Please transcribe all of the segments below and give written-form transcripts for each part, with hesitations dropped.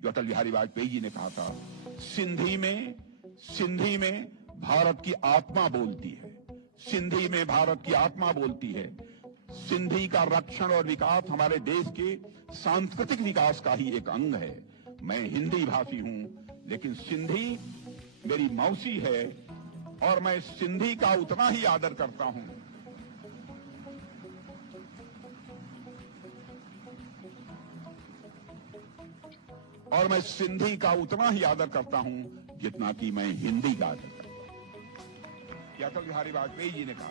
जो अटल बिहारी वाजपेयी जी ने कहा था, सिंधी में भारत की आत्मा बोलती है, सिंधी में भारत की आत्मा बोलती है। सिंधी का रक्षण और विकास हमारे देश के सांस्कृतिक विकास का ही एक अंग है। मैं हिंदी भाषी हूं, लेकिन सिंधी मेरी मौसी है और मैं सिंधी का उतना ही आदर करता हूं जितना कि मैं हिंदी का आदर करता हूं। अटल बिहारी वाजपेयी जी ने कहा,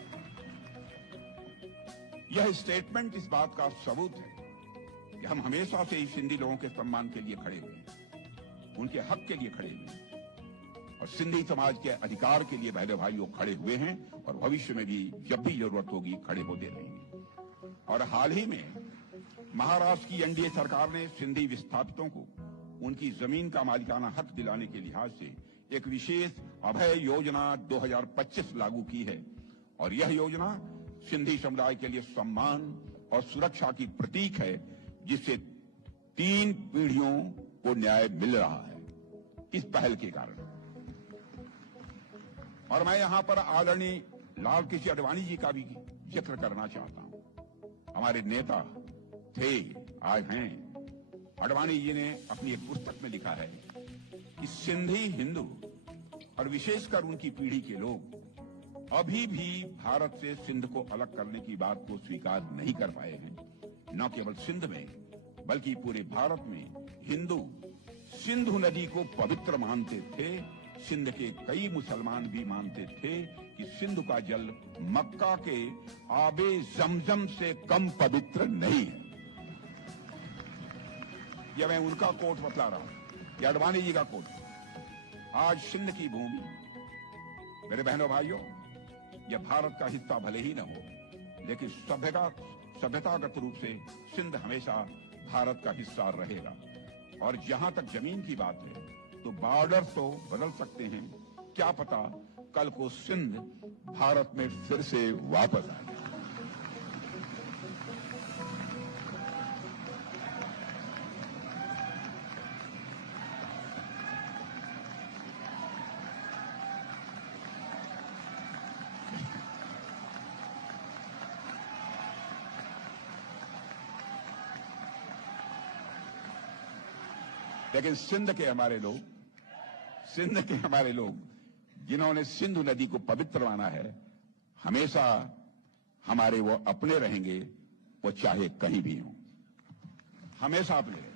यह स्टेटमेंट इस बात का सबूत है कि हम हमेशा से ही सिंधी लोगों के सम्मान के लिए खड़े हुए हैं, उनके हक के लिए खड़े हुए हैं और सिंधी समाज के अधिकार के लिए बहरे भाइयों खड़े हुए हैं और भविष्य में भी जब भी जरूरत होगी खड़े होते रहेंगे। और हाल ही में महाराष्ट्र की एनडीए सरकार ने सिंधी विस्थापितों को उनकी जमीन का मालिकाना हक दिलाने के लिहाज से एक विशेष अभय योजना 2025 लागू की है और यह योजना सिंधी समुदाय के लिए सम्मान और सुरक्षा की प्रतीक है, जिससे 3 पीढ़ियों को न्याय मिल रहा है इस पहल के कारण। और मैं यहां पर आदरणीय लाल कृष्ण आडवाणी जी का भी जिक्र करना चाहता हूं। हमारे नेता थे, आज हैं। आडवाणी जी ने अपनी एक पुस्तक में लिखा है कि सिंधी हिंदू और विशेषकर उनकी पीढ़ी के लोग अभी भी भारत से सिंध को अलग करने की बात को स्वीकार नहीं कर पाए हैं। न केवल सिंध में बल्कि पूरे भारत में हिंदू सिंधु नदी को पवित्र मानते थे। सिंध के कई मुसलमान भी मानते थे कि सिंधु का जल मक्का के आबे जमजम से कम पवित्र नहीं है। यह मैं उनका कोट बतला रहा हूं, यह आडवाणी जी का कोट। आज सिंध की भूमि, मेरे बहनों भाइयों, यह भारत का हिस्सा भले ही न हो, लेकिन सभ्यतागत रूप से सिंध हमेशा भारत का हिस्सा रहेगा। और जहां तक जमीन की बात है तो बॉर्डर तो बदल सकते हैं, क्या पता कल को सिंध भारत में फिर से वापस आ जाए। लेकिन सिंध के हमारे लोग जिन्होंने सिंधु नदी को पवित्र माना है, हमेशा हमारे वो अपने रहेंगे, वो चाहे कहीं भी हों, हमेशा अपने।